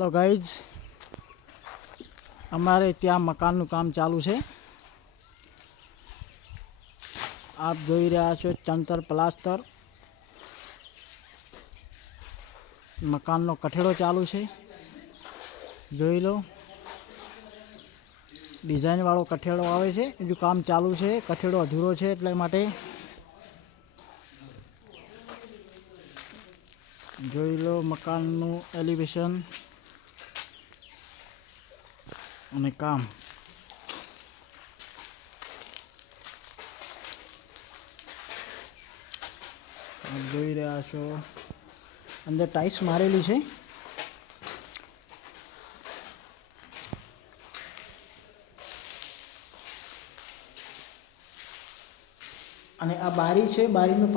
Hello guys, हमारे ત્યાં મકાનનું કામ ચાલુ છે। આપ જોઈ રહ્યા છો ચણતર પ્લાસ્ટર મકાનનો કઠેડો ચાલુ છે। જોઈ લો, ડિઝાઇન વાળો કઠેડો આવે છે। એનું કામ ચાલુ છે, કઠેડો અધૂરો છે એટલે માટે જોઈ લો મકાનનું એલિવેશન અને કામ। આપ જોઈ રહ્યા છો અંદર ટાઇલ્સ મારેલી છે। અને આ બારી છે, બારીનું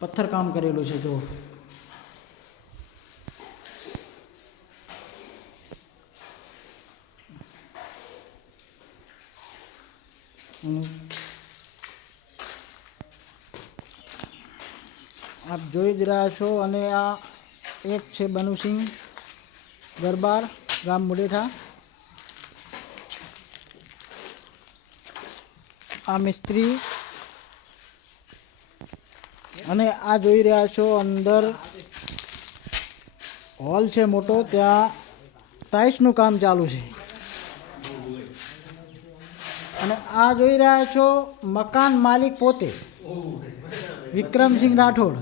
પથ્થર કામ કરેલું છે। જો આપ જોઈ જ રહ્યા છો। અને આ એક છે બનુસિંહ દરબાર, ગામ મુડેઠા। આ મિસ્ત્રી અને આ જોઈ રહ્યા છો અંદર હોલ છે મોટો, ત્યાં ટાઇલ્સનું કામ ચાલુ છે। અને આ જોઈ રહ્યા છો મકાન માલિક પોતે વિક્રમસિંહ રાઠોડ,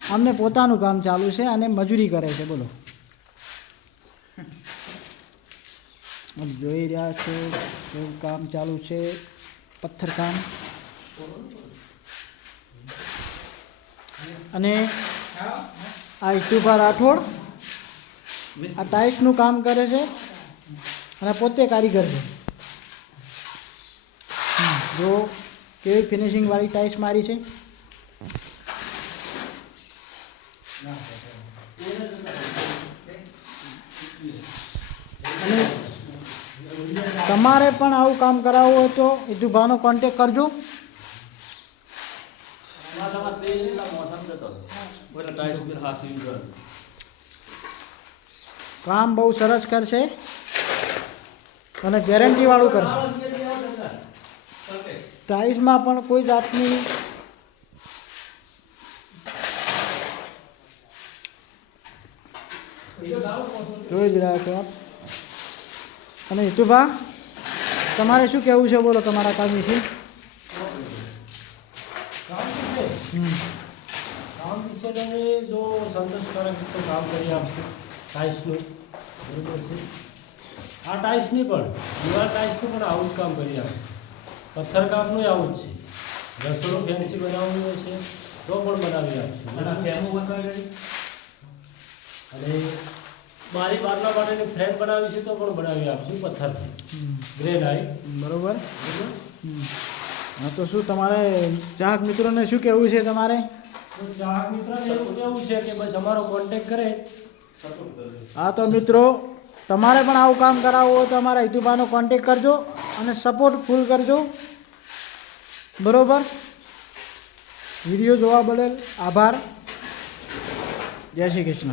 અમને પોતાનું કામ ચાલુ છે અને મજૂરી કરે છે। બોલો, જોઈ રહ્યા છો કેવું કામ ચાલુ છે, પથ્થર કામ। અને આ ઈટુભા રાઠોડ આ ટાઇલ્સનું કામ કરે છે અને પોતે કારીગર છે। જો કેવી ફિનિશિંગ વાળી ટાઇલ્સ મારી છે। અને તમારે પણ આવું કામ કરાવવું હોય તો ઈટુભાનો કોન્ટેક કરજો। કામ બહુ સરસ કરશે અને ગેરંટી વાળું કરશે। ટાઇલ્સમાં પણ કોઈ જાતની જોઈ જ રહ્યા છો આપ। અને હિતુભા, તમારે શું કહેવું છે? બોલો તમારા કામ વિશે। કામ વિશે તમે જો સંતોષકારક તો કામ કરી આપશું ટાઇલ્સનું, બરાબર છે। આ ટાઇલ્સ નહીં પણ દીવાલ ટાઇલ્સનું પણ આવું જ કામ કરી આપશું। પથ્થર કામનું આવું જ છે। રસોડું ફેન્સી બનાવવું હોય છે તો પણ બનાવી આપશું। અને મારી બારના માટેની ફ્રેમ બનાવી છે તો પણ બનાવી આપશું પથ્થરથી, ગ્રેનાઇટ, બરાબર। હા, તો શું તમારે ચાહક મિત્રોને શું કહેવું છે તમારે? તો ચાહક મિત્રોને એવું કહેવું છે કે બસ અમારો કોન્ટેક કરે। હા, તો મિત્રો તમારે પણ આવું કામ કરાવવું હોય તો અમારા હિતુભાનો કોન્ટેક કરજો અને સપોર્ટ ફૂલ કરજો, બરાબર। વિડીયો જોવા બદલ આભાર। જય શ્રી કૃષ્ણ।